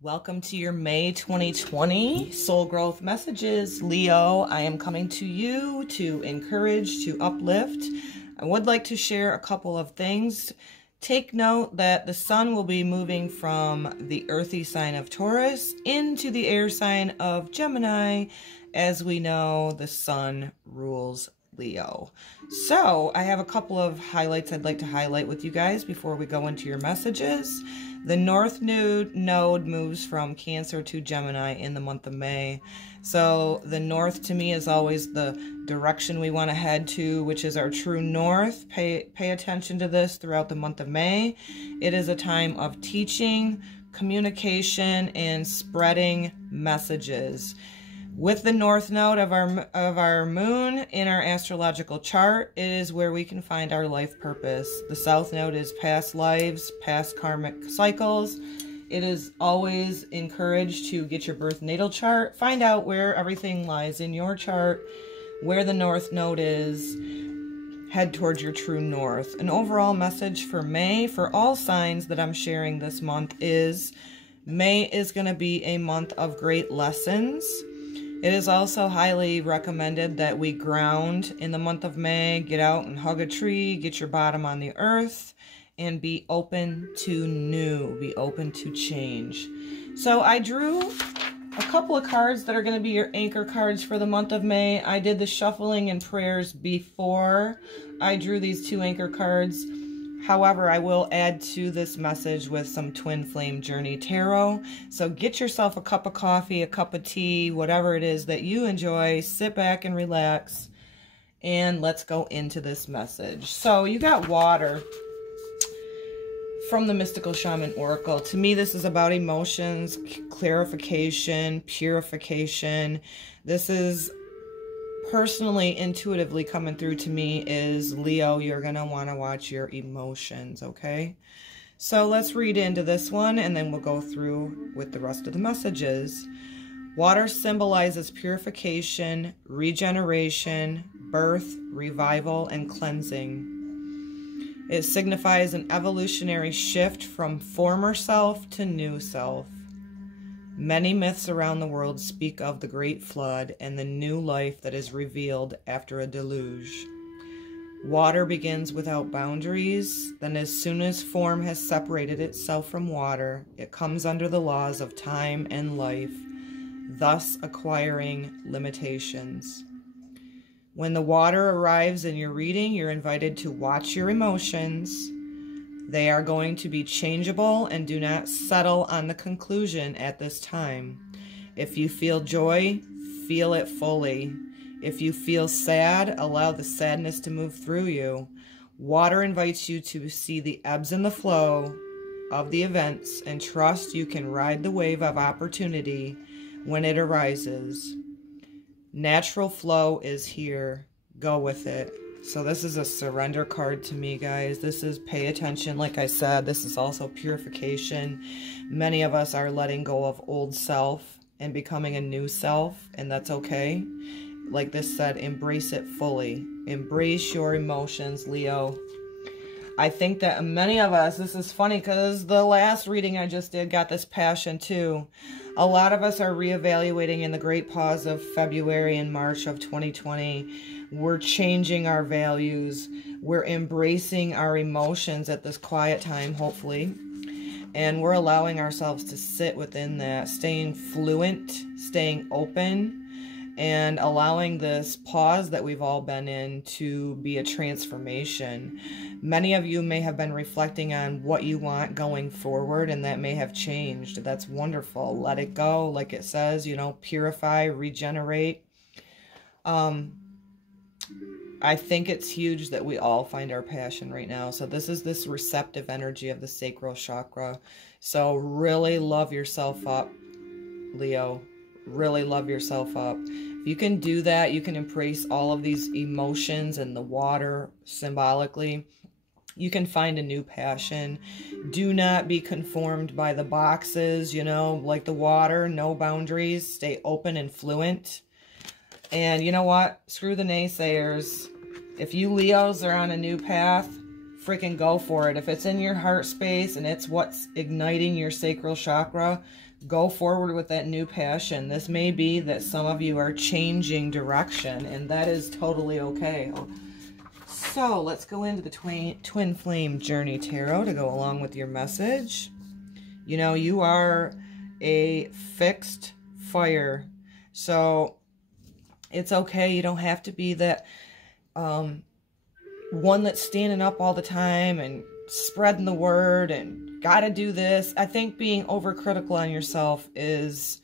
Welcome to your May 2020 Soul Growth Messages, Leo. I am coming to you to encourage, to uplift. I would like to share a couple of things. Take note that the sun will be moving from the earthy sign of Taurus into the air sign of Gemini. As we know, the sun rules Leo. So I have a couple of highlights I'd like to highlight with you guys before we go into your messages. The North Node moves from Cancer to Gemini in the month of May. So the North to me is always the direction we want to head to, which is our true North. Pay attention to this throughout the month of May. It is a time of teaching, communication, and spreading messages. With the North Node of our moon in our astrological chart, it is where we can find our life purpose. The South Node is past lives, past karmic cycles. It is always encouraged to get your birth natal chart, find out where everything lies in your chart, where the North Node is, head towards your true North. An overall message for May, for all signs that I'm sharing this month, is May is going to be a month of great lessons. It is also highly recommended that we ground in the month of May, get out and hug a tree, get your bottom on the earth, and be open to new, be open to change. So I drew a couple of cards that are going to be your anchor cards for the month of May. I did the shuffling and prayers before I drew these two anchor cards. However, I will add to this message with some Twin Flame Journey Tarot. So get yourself a cup of coffee, a cup of tea, whatever it is that you enjoy. Sit back and relax. And let's go into this message. So you got water from the Mystical Shaman Oracle. To me, this is about emotions, clarification, purification. This is personally, intuitively coming through to me is, Leo, you're going to want to watch your emotions, okay? So let's read into this one, and then we'll go through with the rest of the messages. Water symbolizes purification, regeneration, birth, revival, and cleansing. It signifies an evolutionary shift from former self to new self. Many myths around the world speak of the Great Flood and the new life that is revealed after a deluge. Water begins without boundaries, then as soon as form has separated itself from water, it comes under the laws of time and life, thus acquiring limitations. When the water arrives in your reading, you're invited to watch your emotions. They are going to be changeable, and do not settle on the conclusion at this time. If you feel joy, feel it fully. If you feel sad, allow the sadness to move through you. Water invites you to see the ebbs and the flow of the events and trust you can ride the wave of opportunity when it arises. Natural flow is here. Go with it. So this is a surrender card to me, guys. This is pay attention. Like I said, this is also purification. Many of us are letting go of old self and becoming a new self, and that's okay. Like this said, embrace it fully. Embrace your emotions, Leo. I think that many of us, this is funny because the last reading I just did got this passion too. A lot of us are reevaluating in the great pause of February and March of 2020. We're changing our values. We're embracing our emotions at this quiet time, hopefully. And we're allowing ourselves to sit within that, staying fluent, staying open, and allowing this pause that we've all been in to be a transformation. Many of you may have been reflecting on what you want going forward, and that may have changed. That's wonderful. Let it go. Like it says, you know, purify, regenerate. I think it's huge that we all find our passion right now. So this is this receptive energy of the sacral chakra. So really love yourself up, Leo. Really love yourself up. If you can do that, you can embrace all of these emotions and the water symbolically. You can find a new passion. Do not be conformed by the boxes, you know, like the water, no boundaries. Stay open and fluent. And you know what? Screw the naysayers. If you Leos are on a new path, freaking go for it. If it's in your heart space and it's what's igniting your sacral chakra, go forward with that new passion. This may be that some of you are changing direction, and that is totally okay. So let's go into the Twin Flame Journey Tarot to go along with your message. You know, you are a fixed fire, so it's okay. You don't have to be that one that's standing up all the time and spreading the word and gotta do this. I think being overcritical on yourself is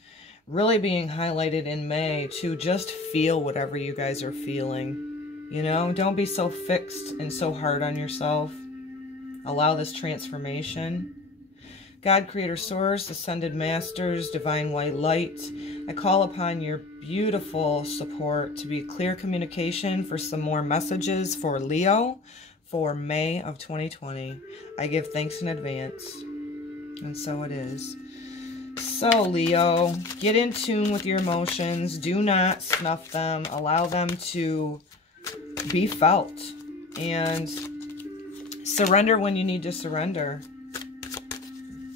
really being highlighted in May, to just feel whatever you guys are feeling. You know, don't be so fixed and so hard on yourself. Allow this transformation. God, Creator, Source, Ascended Masters, Divine White Light, I call upon your beautiful support to be clear communication for some more messages for Leo for May of 2020. I give thanks in advance. And so it is. So, Leo, get in tune with your emotions. Do not snuff them. Allow them to be felt. And surrender when you need to surrender.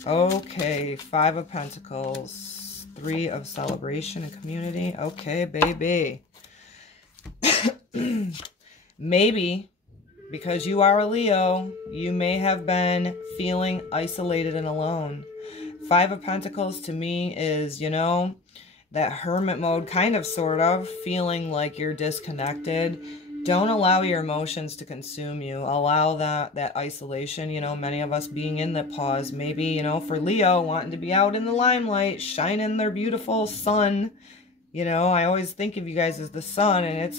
Okay, 5 of Pentacles, 3 of Celebration and Community. Okay, baby. Maybe, because you are a Leo, you may have been feeling isolated and alone. 5 of Pentacles to me is, you know, that hermit mode, kind of, sort of, feeling like you're disconnected. Don't allow your emotions to consume you. Allow that isolation, you know, many of us being in that pause. Maybe, you know, for Leo, wanting to be out in the limelight, shining their beautiful sun. You know, I always think of you guys as the sun, and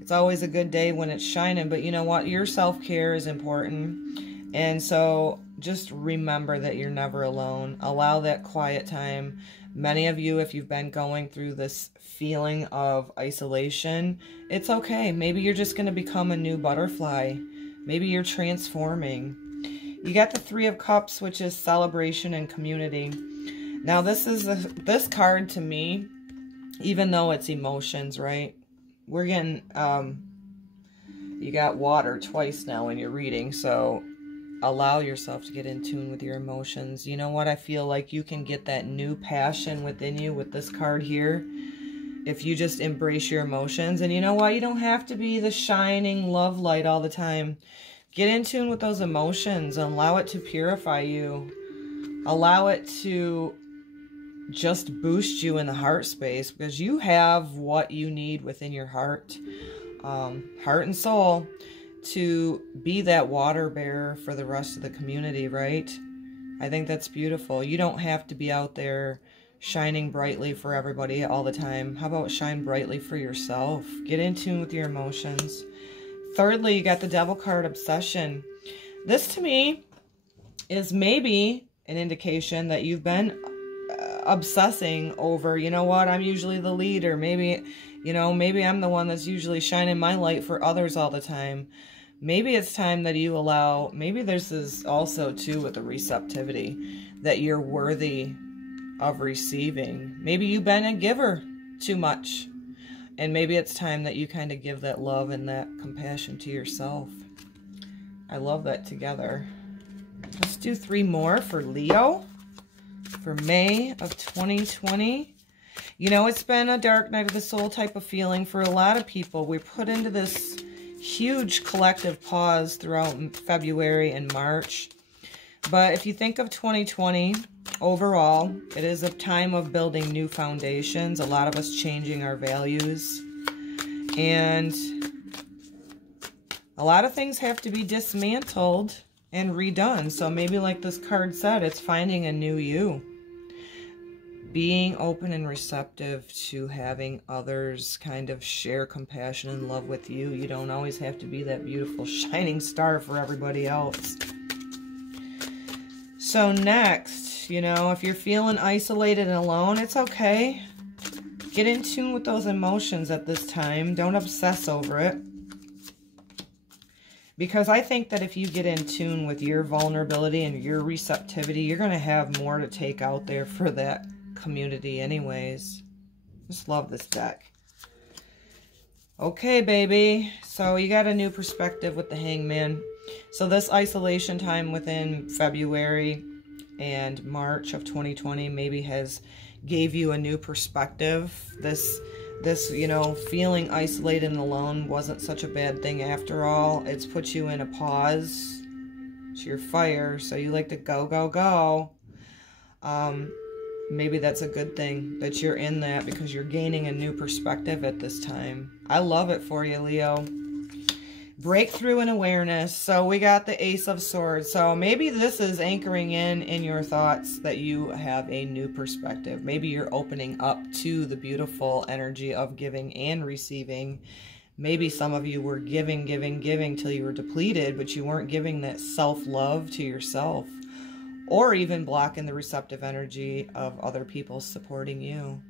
it's always a good day when it's shining. But you know what? Your self-care is important. And so just remember that you're never alone. Allow that quiet time. Many of you, if you've been going through this feeling of isolation, it's okay. Maybe you're just going to become a new butterfly. Maybe you're transforming. You got the 3 of Cups, which is celebration and community. Now, this card to me, even though it's emotions, right? We're getting, you got water twice now in your reading, so allow yourself to get in tune with your emotions. You know what? I feel like you can get that new passion within you with this card here if you just embrace your emotions. And you know what? You don't have to be the shining love light all the time. Get in tune with those emotions and allow it to purify you. Allow it to just boost you in the heart space, because you have what you need within your heart, heart and soul, to be that water bearer for the rest of the community, right? I think that's beautiful. You don't have to be out there shining brightly for everybody all the time. How about shine brightly for yourself? Get in tune with your emotions. Thirdly, you got the Devil card, Obsession. This to me is maybe an indication that you've been obsessing over, you know what, I'm usually the leader. Maybe, you know, maybe I'm the one that's usually shining my light for others all the time. Maybe it's time that you allow, maybe this is also too with the receptivity, that you're worthy of receiving. Maybe you've been a giver too much, and maybe it's time that you kind of give that love and that compassion to yourself. I love that together. Let's do 3 more for Leo for May of 2020. You know, it's been a dark night of the soul type of feeling for a lot of people. We're put into this huge collective pause throughout February and March. But if you think of 2020 overall, it is a time of building new foundations. A lot of us changing our values. And a lot of things have to be dismantled and redone. So maybe like this card said, it's finding a new you. Being open and receptive to having others kind of share compassion and love with you. You don't always have to be that beautiful shining star for everybody else. So next, you know, if you're feeling isolated and alone, it's okay. Get in tune with those emotions at this time. Don't obsess over it. Because I think that if you get in tune with your vulnerability and your receptivity, you're going to have more to take out there for that community anyways. Just love this deck. Okay, baby. So you got a new perspective with the Hangman. So this isolation time within February and March of 2020 maybe has gave you a new perspective. This, you know, feeling isolated and alone wasn't such a bad thing after all. It's put you in a pause. It's your fire, so you like to go, go, go. Maybe that's a good thing that you're in that, because you're gaining a new perspective at this time. I love it for you, Leo. Breakthrough and awareness. So we got the Ace of Swords. So maybe this is anchoring in your thoughts that you have a new perspective. Maybe you're opening up to the beautiful energy of giving and receiving. Maybe some of you were giving till you were depleted, but you weren't giving that self-love to yourself, or even blocking the receptive energy of other people supporting you.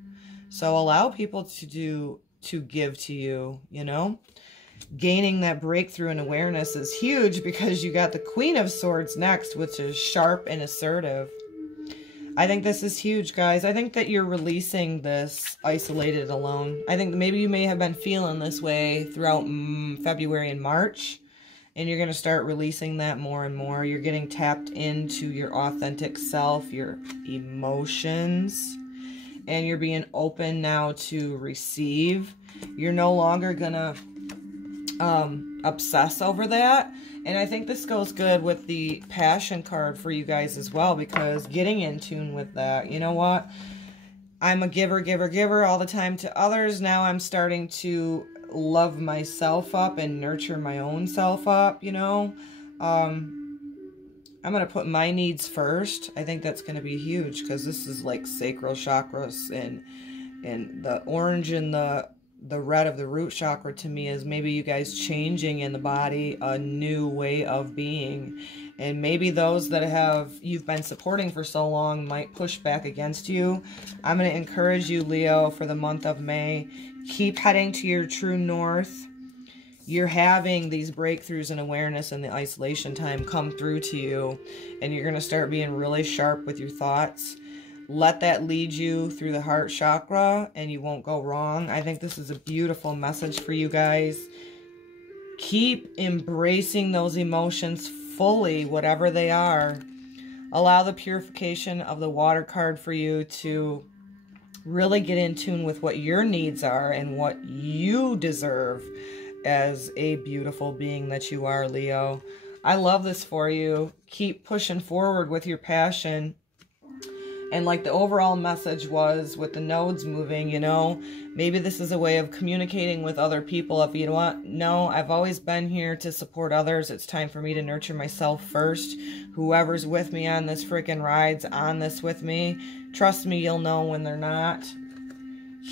So allow people to give to you, you know? Gaining that breakthrough and awareness is huge, because you got the Queen of Swords next, which is sharp and assertive. I think this is huge, guys. I think that you're releasing this isolated alone. I think maybe you may have been feeling this way throughout February and March, and you're going to start releasing that more and more. You're getting tapped into your authentic self, your emotions, and you're being open now to receive. You're no longer going to obsess over that. And I think this goes good with the Passion card for you guys as well, because getting in tune with that, you know what? I'm a giver, giver, giver all the time to others. Now I'm starting to love myself up and nurture my own self up, you know? I'm going to put my needs first. I think that's going to be huge, because this is like sacral chakras, and the orange and the red of the root chakra to me is maybe you guys changing in the body a new way of being. And maybe those that you've been supporting for so long might push back against you. I'm going to encourage you, Leo, for the month of May. Keep heading to your true north. You're having these breakthroughs and awareness in the isolation time come through to you, and you're going to start being really sharp with your thoughts. Let that lead you through the heart chakra, and you won't go wrong. I think this is a beautiful message for you guys. Keep embracing those emotions fully, whatever they are. Allow the purification of the water card for you to really get in tune with what your needs are and what you deserve as a beautiful being that you are, Leo. I love this for you. Keep pushing forward with your passion. And like the overall message was with the nodes moving, you know, maybe this is a way of communicating with other people. If you want, no, I've always been here to support others. It's time for me to nurture myself first. Whoever's with me on this freaking ride's on this with me. Trust me, you'll know when they're not.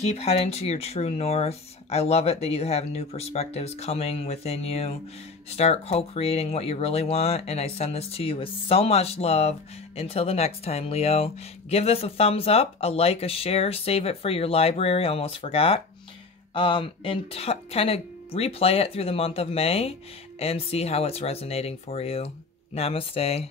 Keep heading to your true north. I love it that you have new perspectives coming within you. Start co-creating what you really want, and I send this to you with so much love. Until the next time, Leo, give this a thumbs up, a like, a share, save it for your library, almost forgot, and kind of replay it through the month of May and see how it's resonating for you. Namaste.